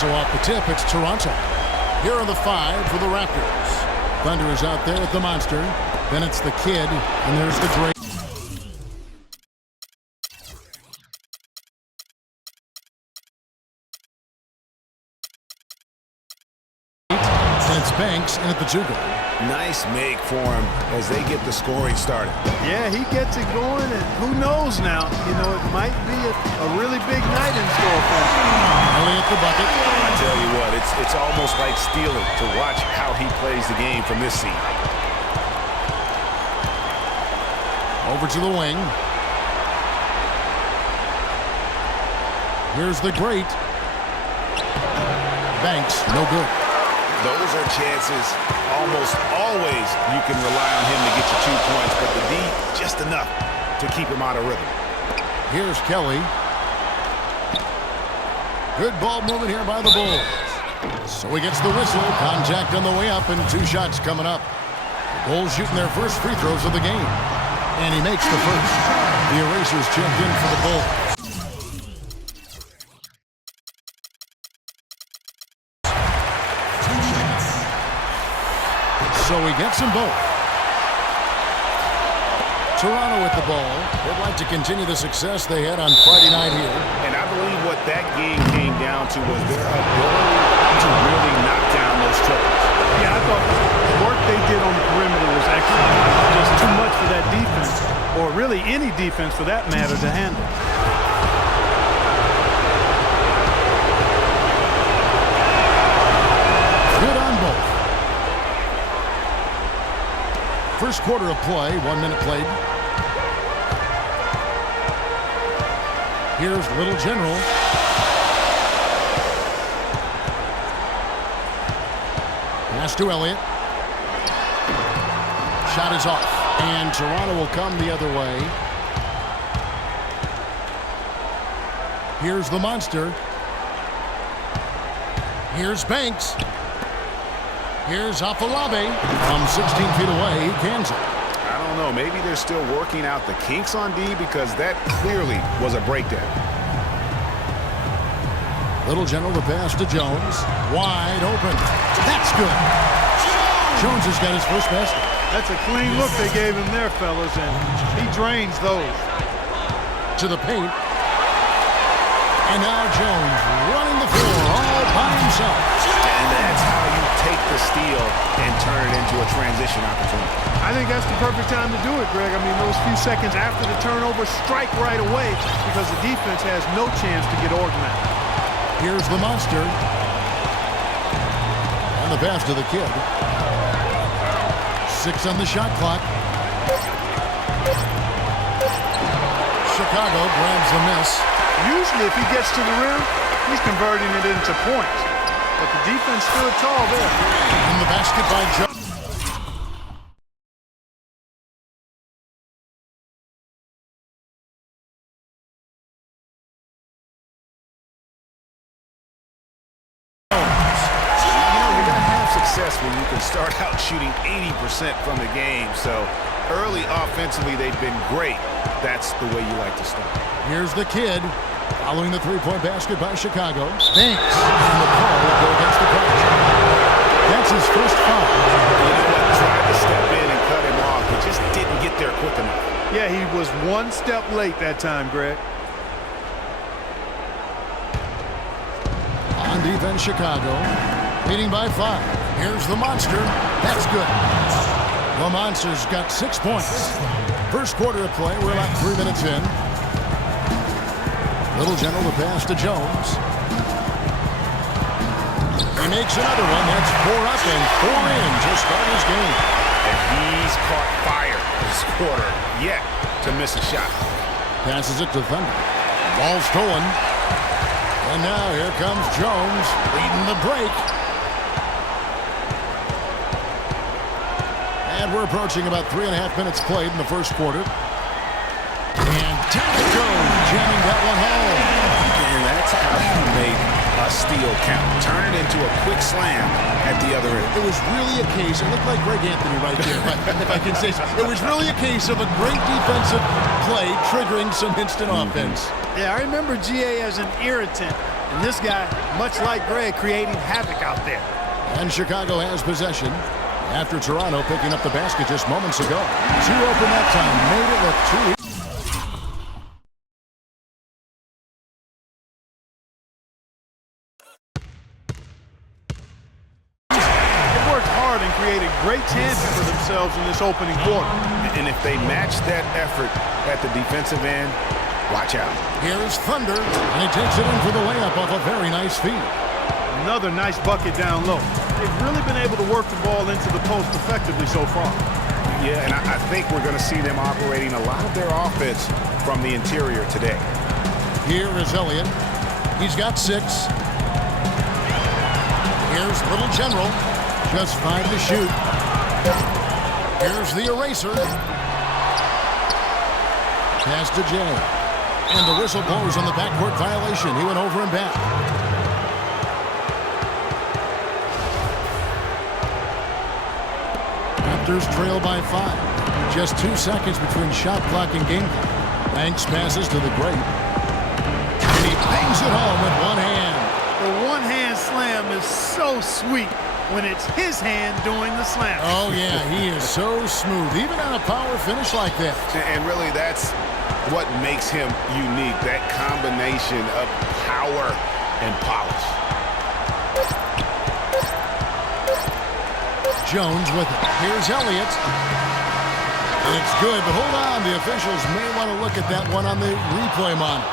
So off the tip, it's Toronto. Here are the 5 for the Raptors. Thunder is out there with the monster. Then it's the kid, and there's the great. And it's Banks in at the 2 guard. Nice make for him as they get the scoring started. Yeah, he gets it going, and who knows now? You know, it might be a really big night in store for him. Elliott the bucket. I tell you what, it's almost like stealing to watch how he plays the game from this seat. Over to the wing. Here's the great. Banks, no good. Those are chances almost always you can rely on him to get you 2 points, but the D, just enough to keep him out of rhythm. Here's Kelly. Good ball movement here by the Bulls. So he gets the whistle. Contact on the way up, and 2 shots coming up. The Bulls shooting their first free throws of the game. And he makes the first. The erasers checked in for the Bulls. So he gets them both. Toronto with the ball. They'd like to continue the success they had on Friday night here. And I believe what that game came down to was their ability to really knock down those triples. Yeah, I thought the work they did on the perimeter was actually just too much for that defense, or really any defense for that matter, to handle. Good on both. First quarter of play, 1 minute played. Here's Little General. Pass to Elliott. Shot is off. And Toronto will come the other way. Here's the monster. Here's Banks. Here's Afolabi from 16 feet away. He cans it. I don't know. Maybe they're still working out the kinks on D, because that clearly was a breakdown. Little General, the pass to Jones. Wide open. That's good. Jones has got his first basket. That's a clean look they gave him there, fellas, and he drains those. To the paint. And now Jones running the floor all by himself. And that's how you take the steal and turn it into a transition opportunity. I think that's the perfect time to do it, Greg. I mean, those few seconds after the turnover, strike right away, because the defense has no chance to get organized. Here's the monster. And the pass to the kid. 6 on the shot clock. Chicago grabs the miss. Usually, if he gets to the rim, he's converting it into points. But the defense stood tall there. And the basket by Jones. When you can start out shooting 80% from the game. So early offensively, they've been great. That's the way you like to start. Here's the kid following the 3-point basket by Chicago. Banks, and the call will go against the coach. That's his first foul. You know what? Tried to step in and cut him off. He just didn't get there quick enough. Yeah, he was 1 step late that time, Greg. On defense, Chicago leading by 5. Here's the monster. That's good. The monster's got 6 points. First quarter of play. We're about 3 minutes in. Little General, the pass to Jones. He makes another one. That's 4 up and 4 in to start his game. And he's caught fire this quarter yet to miss a shot. Passes it to Thunder. Ball stolen. And now here comes Jones leading the break. And we're approaching about 3.5 minutes played in the first quarter. And down it goes, jamming that one home. And that's how you make a steal count. Turn it into a quick slam at the other end. It was really a case, it looked like Greg Anthony right there, but if I can say so, it was really a case of a great defensive play triggering some instant offense. Yeah, I remember GA as an irritant, and this guy, much like Greg, creating havoc out there. And Chicago has possession after Toronto picking up the basket just moments ago. 2 open that time, made it look too easy. And created great chances for themselves in this opening quarter. And if they match that effort at the defensive end, watch out. Here's Thunder, and he takes it in for the layup off a very nice feed. Another nice bucket down low. They've really been able to work the ball into the post effectively so far. Yeah, and I think we're going to see them operating a lot of their offense from the interior today. Here is Elliott. He's got 6. Here's Little General. Just 5 to shoot. Here's the eraser. Pass to Jay. And the whistle blows on the backcourt violation. He went over and back. Raptors trail by 5. Just 2 seconds between shot clock and game clock. Banks passes to the great. And he bangs it home with one hand. The one-hand slam is so sweet when it's his hand doing the slam. Oh, yeah, he is so smooth, even on a power finish like that. And really, that's what makes him unique, that combination of power and polish. Jones with it. Here's Elliott. And it's good, but hold on. The officials may want to look at that one on the replay monitor.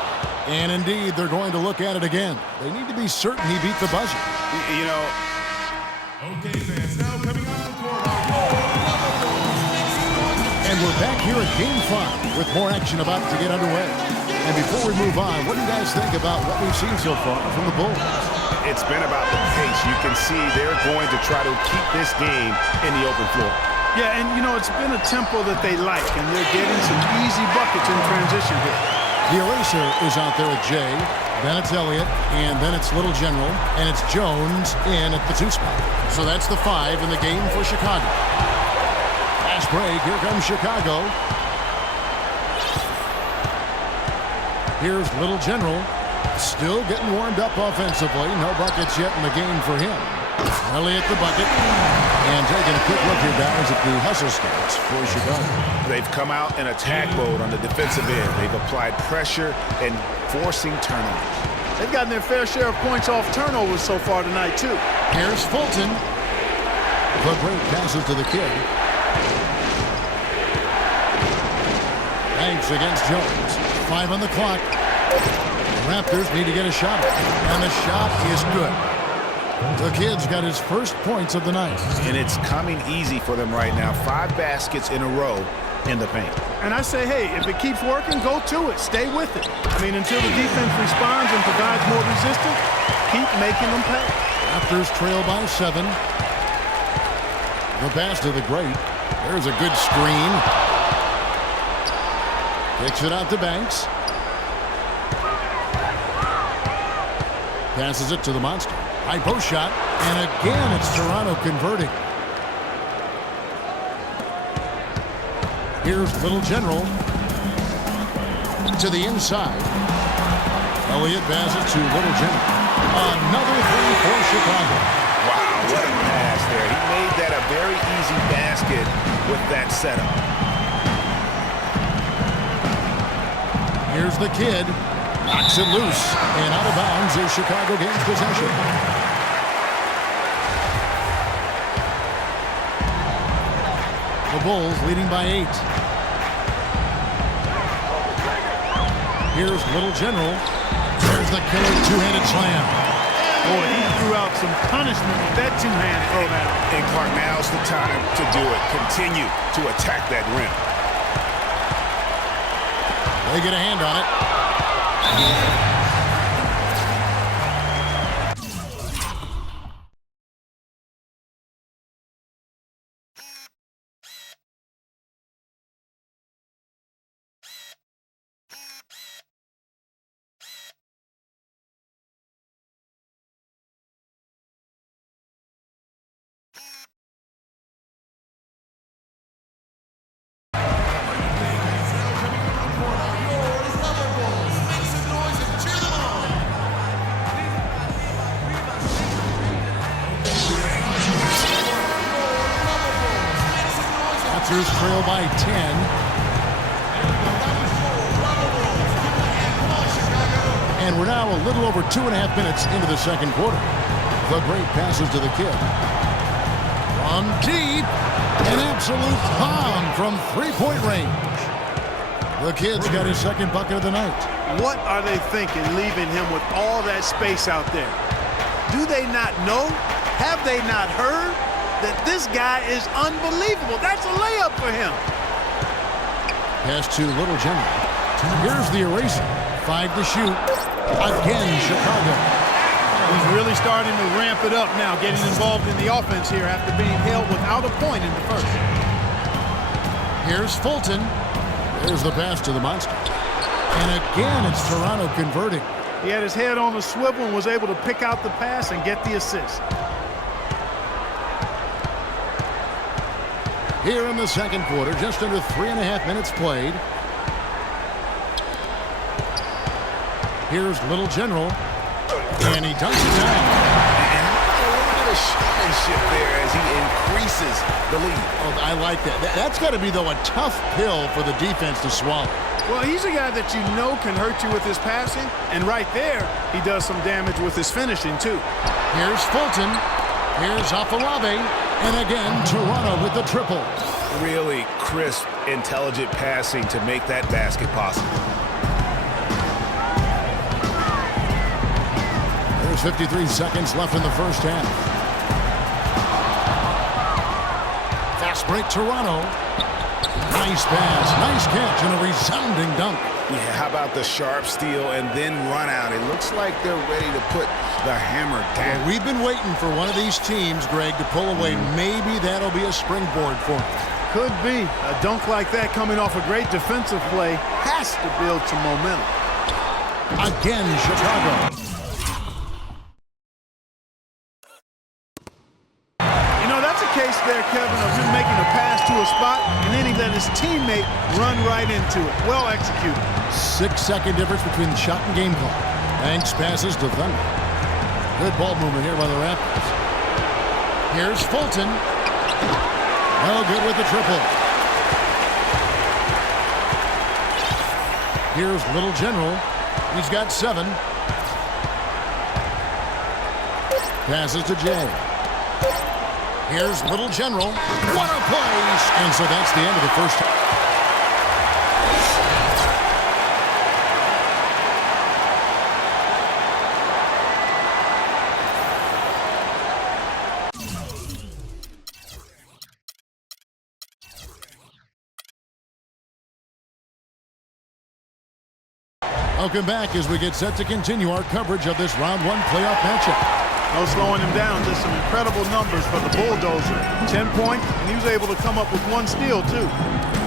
And indeed, they're going to look at it again. They need to be certain he beat the buzzer. You know, Okay, fans, now coming on the court. And we're back here at Game 5 with more action about to get underway. And before we move on, what do you guys think about what we've seen so far from the Bulls? it's been about the pace. You can see they're going to try to keep this game in the open floor. Yeah, and, you know, it's been a tempo that they like, and they're getting some easy buckets in transition here. The eraser is out there at Jay. Then it's Elliott, and then it's Little General, and it's Jones in at the 2 spot. So that's the 5 in the game for Chicago. Fast break. Here comes Chicago. Here's Little General. Still getting warmed up offensively. No buckets yet in the game for him. Elliott the bucket. And taking a quick look here, guys, at the hustle stats for Chicago. They've come out in attack mode on the defensive end. They've applied pressure and forcing turnovers. They've gotten their fair share of points off turnovers so far tonight, too. Here's Fulton. The great passes to the kid. Banks against Jones. 5 on the clock. The Raptors need to get a shot. And the shot is good. The kid's got his first points of the night. And it's coming easy for them right now. 5 baskets in a row in the paint. And I say, hey, if it keeps working, go to it. Stay with it. I mean, until the defense responds and provides more resistance, keep making them pay. Raptors trail by 7. The pass to the great. There's a good screen. Kicks it out to Banks. Passes it to the monster. High post shot. And again, it's Toronto converting. Here's Little General. To the inside. Elliott passes to Little General. Another 3 for Chicago. Wow, what a pass there. He made that a very easy basket with that setup. Here's the kid. Knocks it loose. And out of bounds as Chicago gains possession. The Bulls leading by 8. Here's Little General. There's the killer two-handed slam. Boy, he threw out some punishment with that two-hand throwdown. And Clark, now's the time to do it. Continue to attack that rim. They get a hand on it. Raptors trail by 10. And we're now a little over 2.5 minutes into the second quarter. The great passes to the kid. From deep, an absolute bomb from three-point range. The kid's got his second bucket of the night. What are they thinking leaving him with all that space out there? Do they not know? Have they not heard that this guy is unbelievable? That's a layup for him. Pass to Little General. Here's the eraser. 5 to shoot. Again, Chicago. He's really starting to ramp it up now, getting involved in the offense here after being held without a point in the first. Here's Fulton. There's the pass to the monster. And again, it's Toronto converting. He had his head on a swivel and was able to pick out the pass and get the assist. Here in the second quarter, just under 3.5 minutes played. Here's Little General. And he dunks it down. And a little bit of showmanship there as he increases the lead. Oh, I like that. That's got to be, though, a tough pill for the defense to swallow. Well, he's a guy that you know can hurt you with his passing, and right there, he does some damage with his finishing, too. Here's Fulton. Here's Afalabi. And again, Toronto with the triple. Really crisp, intelligent passing to make that basket possible. There's 53 seconds left in the first half. Fast break, Toronto. Nice pass, nice catch, and a resounding dunk. Yeah, how about the sharp steal and then run out? It looks like they're ready to put the hammer down. Well, we've been waiting for one of these teams, Greg, to pull away. Maybe that'll be a springboard for them. Could be. A dunk like that coming off a great defensive play has to build some momentum. Again, Chicago. Case there, Kevin, of him making a pass to a spot, and then he let his teammate run right into it. Well executed. 6-second difference between the shot and game clock. Banks passes to Thunder. Good ball movement here by the Raptors. Here's Fulton. No good with the triple. Here's Little General. He's got 7. Passes to Jay. Here's Little General. What a place! And so that's the end of the first half. Welcome back as we get set to continue our coverage of this round 1 playoff matchup. No slowing him down. Just some incredible numbers for the bulldozer. 10 points, and he was able to come up with 1 steal, too.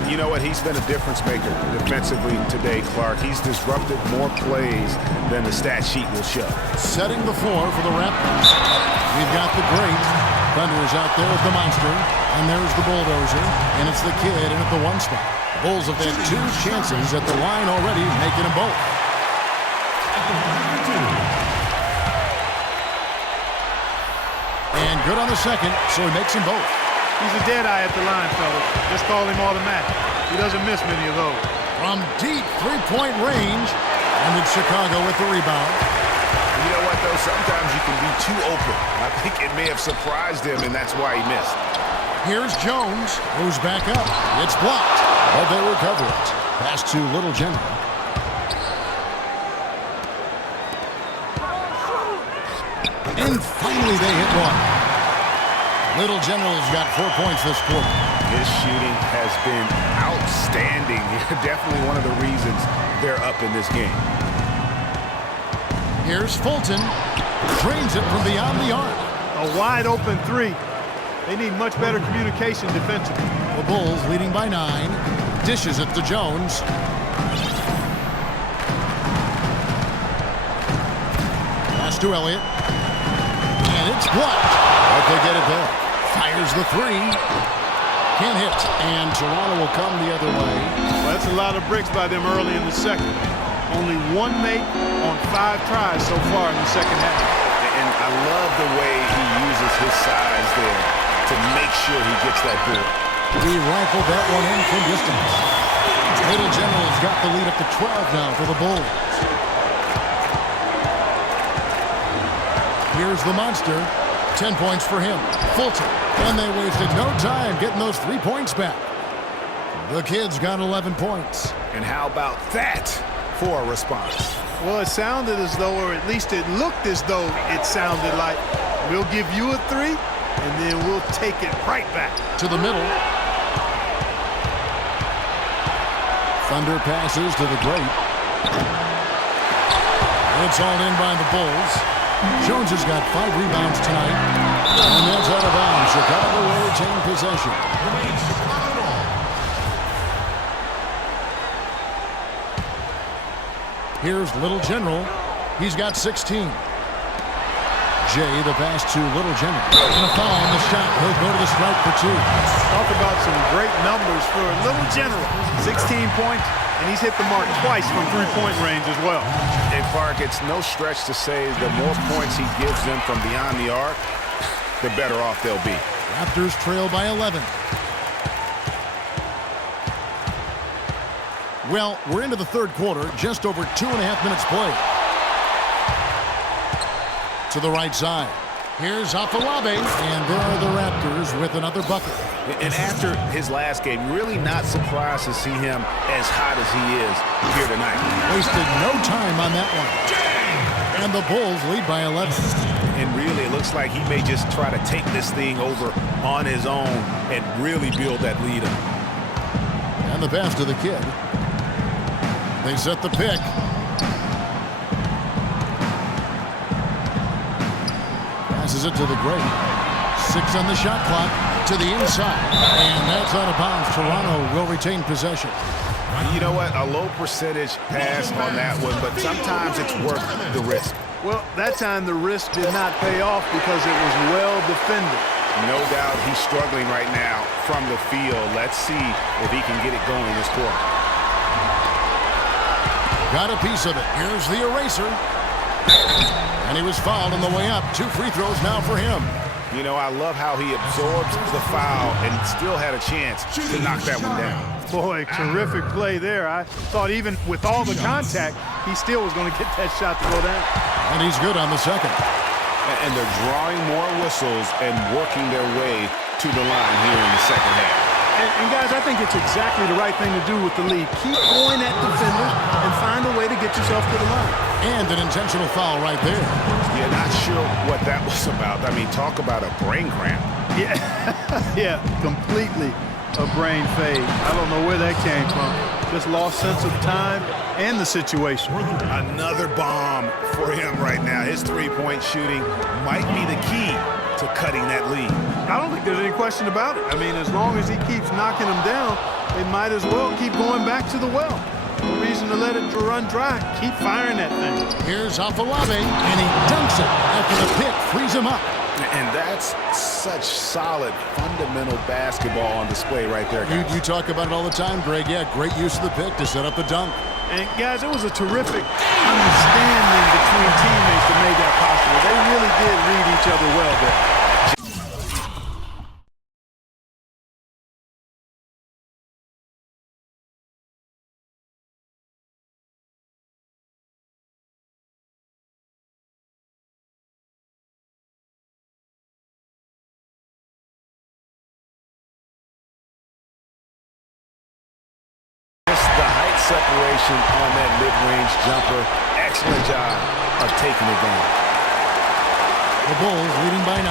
You know what? He's been a difference maker defensively today, Clark. He's disrupted more plays than the stat sheet will show. Setting the floor for the Raptors. We've got the great. Thunder's out there with the monster. And there's the bulldozer. And it's the kid in at the 1 spot. Bulls have had 2 chances at the line already, making them both. And good on the second, so he makes them both. He's a dead eye at the line, fellas. Just call him automatic. He doesn't miss many of those. From deep three-point range, and it's Chicago with the rebound. You know what, though? Sometimes you can be too open. I think it may have surprised him, and that's why he missed. Here's Jones, moves back up. It's blocked, but they recover it. Pass to Little General. And finally they hit one. Little General's got 4 points this quarter. His shooting has been outstanding. Definitely one of the reasons they're up in this game. Here's Fulton. Drains it from beyond the arc. A wide open 3. They need much better communication defensively. The Bulls leading by 9. Dishes it to Jones. Pass to Elliott. And it's blocked. But they get it back. Fires the 3. Can't hit. And Toronto will come the other way. Well, that's a lot of bricks by them early in the second. Only 1 make on 5 tries so far in the second half. And I love the way he uses his size there to make sure he gets that board. He rifled that one in from distance. Little General's got the lead up to 12 now for the Bulls. Here's the monster. 10 points for him. Fulton. And they wasted no time getting those 3 points back. The kid's got 11 points. And how about that for a response? Well, it sounded as though, or at least it looked as though it sounded like, we'll give you a 3, and then we'll take it right back. To the middle. Thunder passes to the Great. It's all in by the Bulls. Jones has got 5 rebounds tonight. And that's out of bounds. Chicago will retain possession. Here's Little General. He's got 16. Jay, the pass to Little General. And a foul on the shot. He'll go to the stripe for 2. Talk about some great numbers for Little General. 16 points, and he's hit the mark twice from three-point range as well. And Clark, it's no stretch to say the more points he gives them from beyond the arc, the better off they'll be. Raptors trail by 11. Well, we're into the third quarter, just over 2.5 minutes played. To the right side. Here's Afolabi, and there are the Raptors with another bucket. And after his last game, really not surprised to see him as hot as he is here tonight. Wasted no time on that one. And the Bulls lead by 11. And really, it looks like he may just try to take this thing over on his own and really build that lead up. And the pass to the kid. They set the pick. Passes it to the Great. 6 on the shot clock to the inside. And that's out of bounds. Toronto will retain possession. You know what? A low percentage pass on that one, but sometimes it's worth the risk. Well, that time the risk did not pay off because it was well defended. No doubt he's struggling right now from the field. Let's see if he can get it going this quarter. Got a piece of it. Here's the eraser. And he was fouled on the way up. 2 free throws now for him. You know, I love how he absorbs the foul and still had a chance to knock that one down. Boy, terrific play there. I thought even with all the contact, he still was going to get that shot to go down. And he's good on the second. And they're drawing more whistles and working their way to the line here in the second half. And guys, I think it's exactly the right thing to do with the lead. Keep going at defenders and find a way to get yourself to the line. And an intentional foul right there. Yeah, not sure what that was about. I mean, talk about a brain cramp. Yeah, yeah, completely a brain fade. I don't know where that came from. Just lost sense of time and the situation. Another bomb for him right now. His three-point shooting might be the key to cutting that lead. I don't think there's any question about it. I mean, as long as he keeps knocking them down, they might as well keep going back to the well. No reason to let it run dry. Keep firing that thing. Here's Afolabi, and he dunks it after the pick frees him up. And that's such solid, fundamental basketball on display right there, guys. You talk about it all the time, Greg. Yeah, great use of the pick to set up the dunk. And, guys, it was a terrific understanding between teammates that made that possible. They really did read each other well there. Separation on that mid-range jumper. Excellent job of taking advantage. The Bulls leading by 9.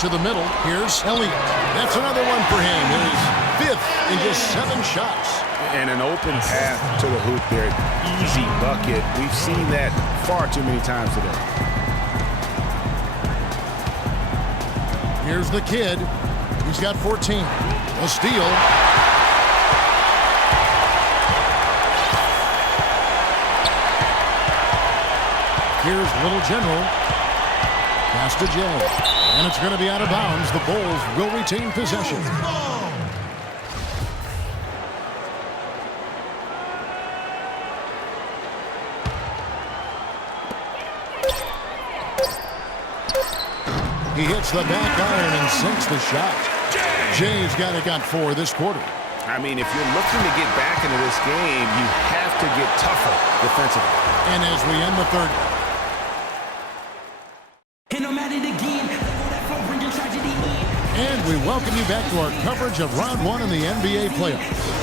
To the middle. Here's Elliott. That's another one for him. His 5th in just 7 shots. And an open path to the hoop there. Easy bucket. We've seen that far too many times today. Here's the kid. He's got 14. A steal. Here's Little General. Pass to Jay. And it's going to be out of bounds. The Bulls will retain possession. He hits the back iron and sinks the shot. Jay's got 4 this quarter. I mean, if you're looking to get back into this game, you have to get tougher defensively. And as we end the third. And we welcome you back to our coverage of round 1 in the NBA playoffs.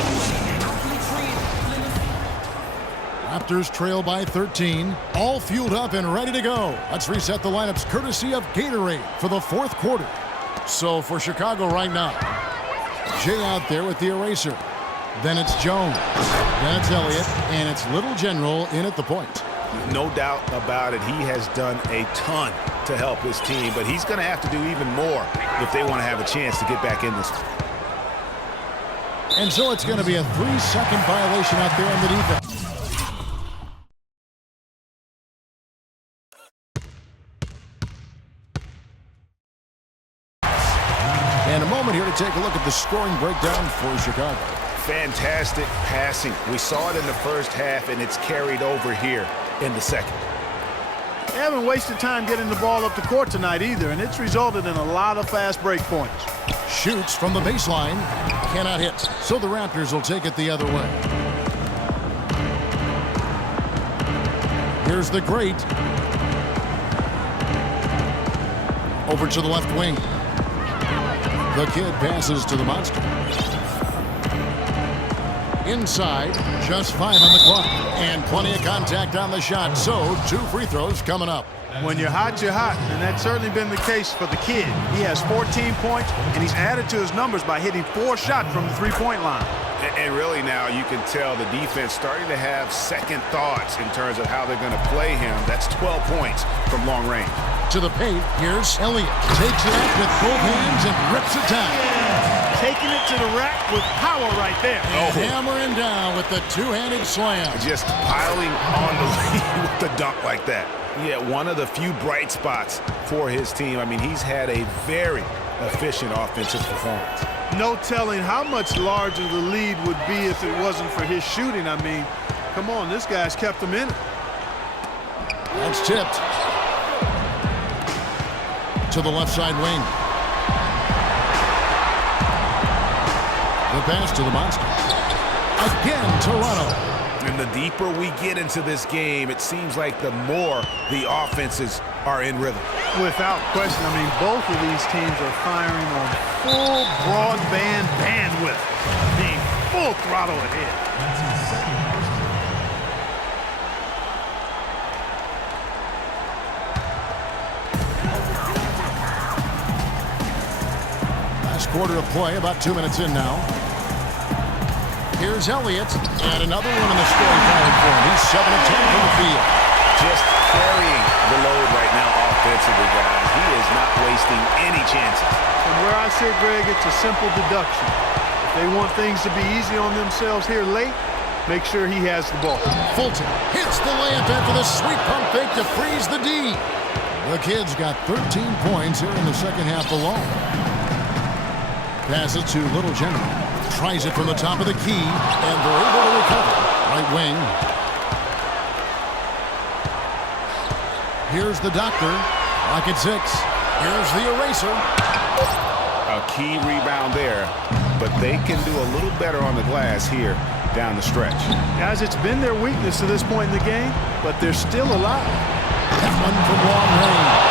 Raptors trail by 13, all fueled up and ready to go. Let's reset the lineups courtesy of Gatorade for the 4th quarter. So for Chicago right now, Jay out there with the eraser. Then it's Jones. Then it's Elliott. And it's Little General in at the point. No doubt about it. He has done a ton to help his team, but he's going to have to do even more if they want to have a chance to get back in this one. And so it's going to be a 3-second violation out there on the defense. And a moment here to take a look at the scoring breakdown for Chicago. Fantastic passing. We saw it in the first half, and it's carried over here in the second. They haven't wasted time getting the ball up the court tonight either, and it's resulted in a lot of fast break points. Shoots from the baseline. Cannot hit. So the Raptors will take it the other way. Here's the great. Over to the left wing. The kid passes to the monster. Inside, just 5 on the clock. And plenty of contact on the shot. So 2 free throws coming up. When you're hot, you're hot. And that's certainly been the case for the kid. He has 14 points, and he's added to his numbers by hitting 4 shots from the three-point line. And really now you can tell the defense starting to have second thoughts in terms of how they're going to play him. That's 12 points from long range. To the paint, here's Elliott. Takes it up with both hands and rips it down. Taking it to the rack with power right there. And hammering down with the 2-handed slam. Just piling on the lead with the dunk like that. Yeah, one of the few bright spots for his team. I mean, he's had a very efficient offensive performance. No telling how much larger the lead would be if it wasn't for his shooting. I mean, come on, this guy's kept them in it. That's tipped. To the left side wing. The pass to the monster. Again, Toronto. And the deeper we get into this game, it seems like the more the offenses are in rhythm. Without question. I mean, both of these teams are firing on full broadband bandwidth. Being full throttle ahead. Last quarter of play, about 2 minutes in now. Here's Elliott, and another one in the scoring column for him. He's 7 of 10 from the field. Just carrying the load right now offensively, guys. He is not wasting any chances. From where I sit, Greg, it's a simple deduction. If they want things to be easy on themselves here late, make sure he has the ball. Fulton hits the layup after the sweet pump fake to freeze the D. The kid's got 13 points here in the second half alone. Pass it to Little General. Tries it from the top of the key, and they're able to recover. Right wing. Here's the doctor. Lock at 6. Here's the eraser. A key rebound there, but they can do a little better on the glass here down the stretch. Guys, it's been their weakness to this point in the game, but they're still alive. That one from long range.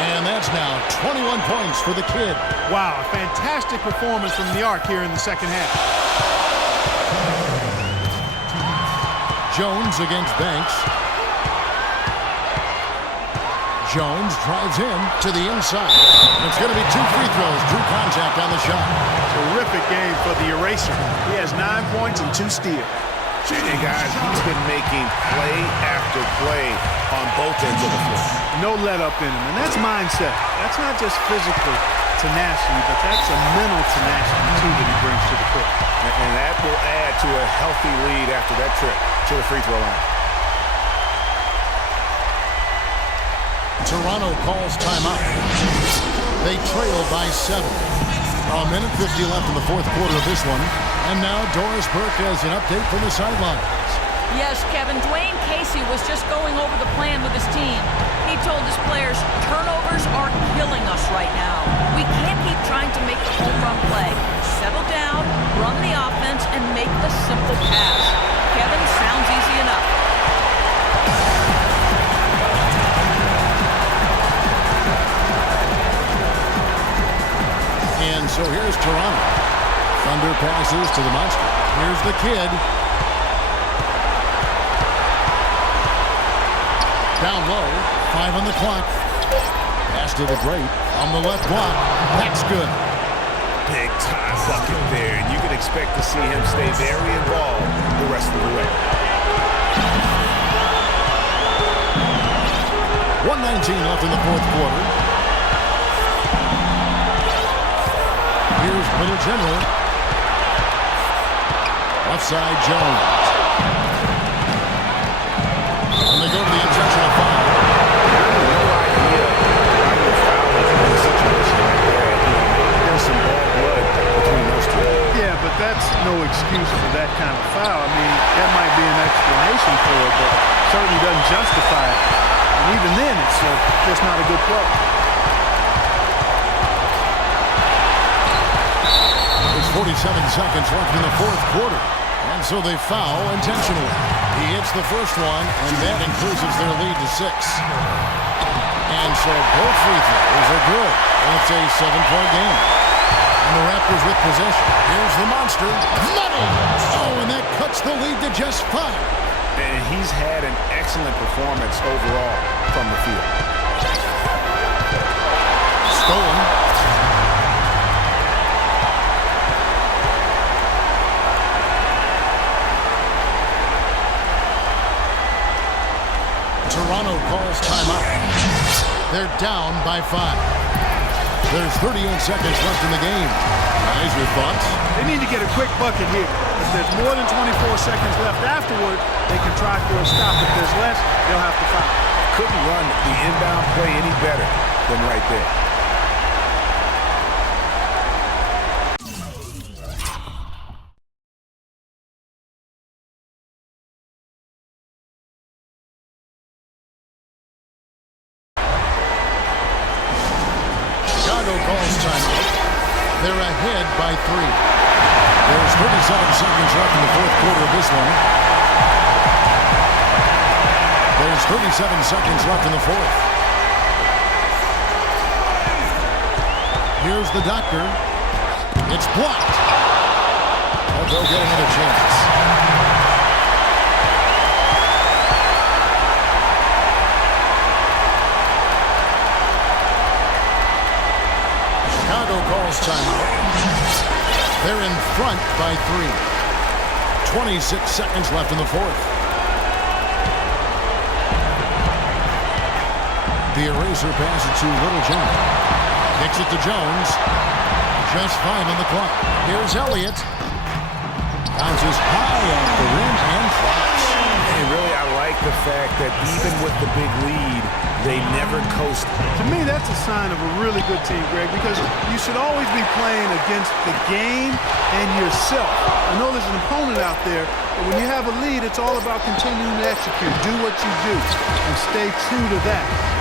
And that's now 21 points for the kid. Wow, a fantastic performance from the arc here in the second half. Jones against Banks. Jones drives in to the inside. It's going to be 2 free throws. Drew contact on the shot. Terrific game for the eraser. He has 9 points and 2 steals. And guys, he's been making play after play on both ends of the floor. No let up in him, and that's mindset. That's not just physical tenacity, but that's a mental tenacity too that he brings to the court. And that will add to a healthy lead after that trip to the free throw line. Toronto calls timeout. They trail by 7. A minute 50 left in the 4th quarter of this one. And now Doris Burke has an update from the sidelines. Yes, Kevin. Dwayne Casey was just going over the plan with his team. He told his players, turnovers are killing us right now. We can't keep trying to make the home run play. Settle down, run the offense, and make the simple pass. Kevin, sounds easy enough. And so here's Toronto. Thunder passes to the monster. Here's the kid. Down low. 5 on the clock. Pass to the great. On the left block. That's good. Big time bucket there. And you can expect to see him stay very involved the rest of the way. 1:19 left in the fourth quarter. Here's Little General. Left side, Jones. And they go to the intentional foul. No idea why you foul in a situation like that. There's some bad blood between those two. Yeah, but that's no excuse for that kind of foul. I mean, that might be an explanation for it, but certainly doesn't justify it. And even then, it's just not a good play. There's 47 seconds left in the fourth quarter. And so they foul intentionally. He hits the first one, and that increases their lead to 6. And so both free throws are good. And it's a 7-point game. And the Raptors with possession. Here's the monster. Money! Oh, and that cuts the lead to just 5. And he's had an excellent performance overall from the field. Stolen. Toronto calls timeout. They're down by 5. There's 38 seconds left in the game. Guys, your thoughts? They need to get a quick bucket here. If there's more than 24 seconds left afterward, they can try for a stop. If there's less, they'll have to foul. Couldn't run the inbound play any better than right there. Chicago calls timeout. They're ahead by 3. There's 37 seconds left in the fourth quarter of this one. There's 37 seconds left in the fourth. Here's the doctor. It's blocked. But they'll get another chance. Chicago calls timeout. They're in front by 3. 26 seconds left in the fourth. The eraser pass it to Little General. Kicks it to Jones. Just 5 on the clock. Here's Elliott. Bounces high off the rim and drops. And really, I like the fact that even with the big lead, they never coast. To me, that's a sign of a really good team, Greg, because you should always be playing against the game and yourself. I know there's an opponent out there, but when you have a lead, it's all about continuing to execute. Do what you do and stay true to that.